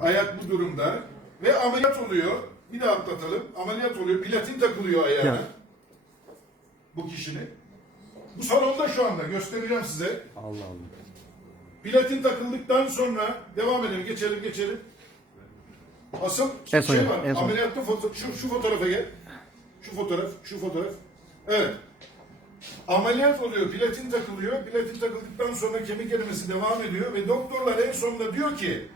Ayak bu durumda. Ve ameliyat oluyor. Bir daha atlatalım. Ameliyat oluyor. Platin takılıyor ayağına. Ya. Bu kişinin. Bu salonda şu anda. Göstereceğim size. Allah Allah. Platin takıldıktan sonra devam edelim. Geçelim geçelim. Asıl En son şey var. en. Ameliyatta foto şu, şu fotoğrafa gel. Şu fotoğraf, şu fotoğraf. Evet. Ameliyat oluyor, platin takılıyor. Platin takıldıktan sonra kemik erimesi devam ediyor ve doktorlar en sonunda diyor ki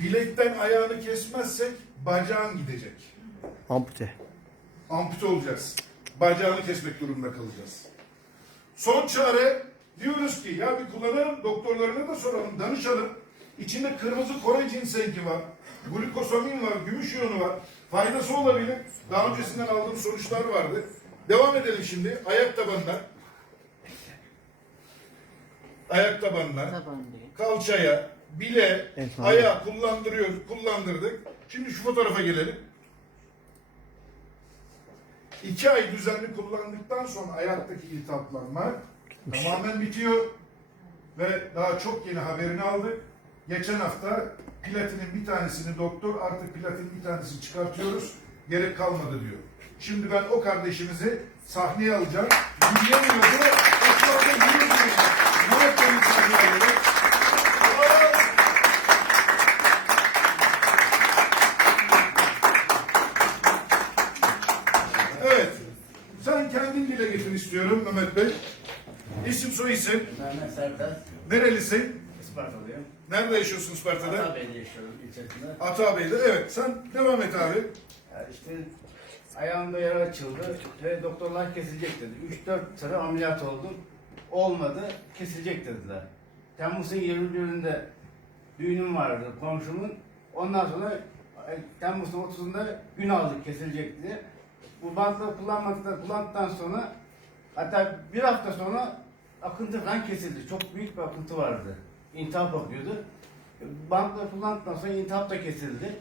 bilekten ayağını kesmezsek bacağın gidecek. Ampute. Ampute olacağız. Bacağını kesmek durumunda kalacağız. Son çare diyoruz ki ya bir kullanalım doktorlarına da soralım danışalım. İçinde kırmızı Kore cinsenki var. Glukosamin var, gümüş iyonu var. Faydası olabilir. Daha öncesinden aldığım sonuçlar vardı. Devam edelim şimdi. Ayak tabanına. Ayak tabanına. Kalçaya, bile, En son ayağı kullandırıyor, kullandırdık. Şimdi şu fotoğrafa gelelim. İki ay düzenli kullandıktan sonra ayaktaki iltihaplanma tamamen bitiyor. Ve daha çok yeni haberini aldık. Geçen hafta platinin bir tanesini doktor artık platin bir tanesini çıkartıyoruz. Gerek kalmadı diyor. Şimdi ben o kardeşimizi sahneye alacağım. Etrafta yürüyemiyordu. Ne yapayım sahneye alıyorum? Evet. Sen kendin dile getir istiyorum Mehmet Bey. İsim soy isim. Mehmet Serdar, Nerelisin? Ispartalıyım. Nerede yaşıyorsun Sparta'da? Atabey'de yaşıyorum ilçesinde. Atabey'de. Evet. Sen devam et abi. Ya işte ayağımda yara açıldı ve doktorlar kesilecek dedi. 3-4 sene ameliyat oldum. Olmadı, kesilecek dediler. Temmuz'un 21'inde düğünüm vardı komşumun. Ondan sonra Temmuz'un 30'unda gün aldık kesilecek diye. Bu bantları kullanmadıktan, kullandıktan sonra hatta bir hafta sonra akıntı falan kesildi. Çok büyük bir akıntı vardı. İntihap bakıyordu. Bantları kullandıktan sonra intihap da kesildi.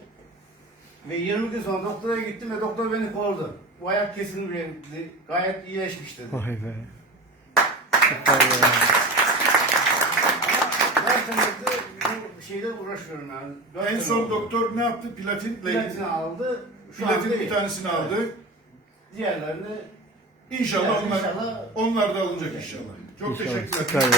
Ve 20 gün sonra doktora gittim ve doktor beni kovdu. Bu ayak kesildi dedi. Gayet iyileşmiş dedi. Vay be. Şeyle uğraşıyorum yani. En son oldu. doktor ne yaptı? Platinle. Platin aldı. Şu Platin bir tanesini aldı. Diğerlerini İnşallah Yani onlar, inşallah- onlar da alınacak inşallah. Çok teşekkürler. Süper ya.